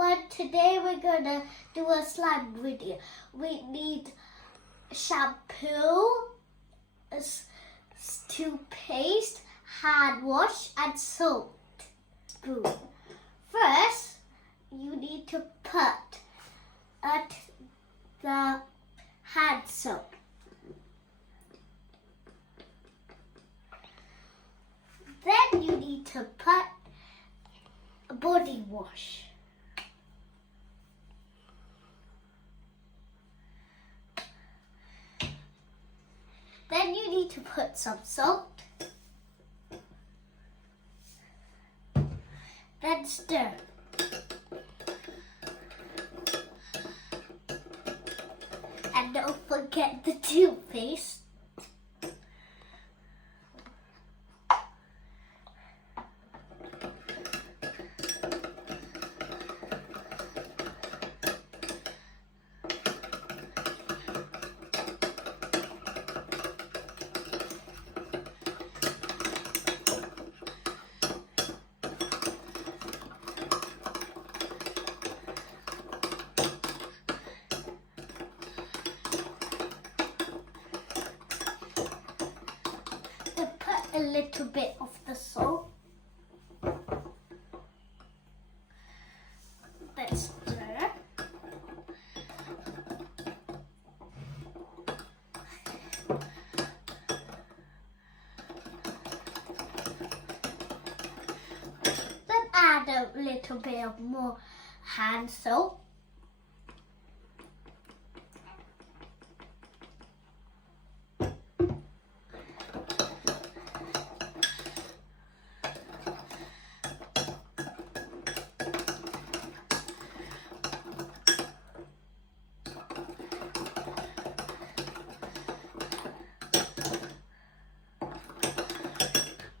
everyone, today we're gonna do a slime video. We need shampoo, toothpaste, hand wash and salt. Spoon. First, you need to put the hand soap. Then you need to put a body wash. Then you need to put some salt. Then stir. And don't forget the toothpaste. A little bit of the salt. Then stir. Then add a little bit of more hand soap.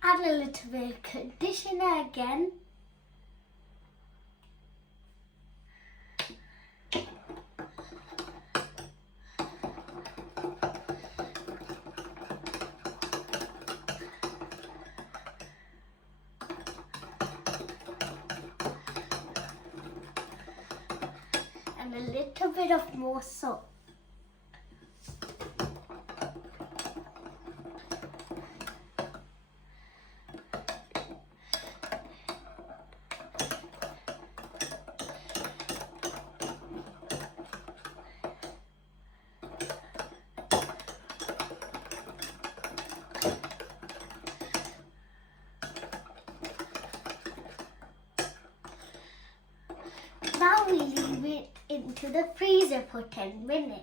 Add a little bit of conditioner again. And a little bit of more salt. Now we leave it into the freezer for 10 minutes.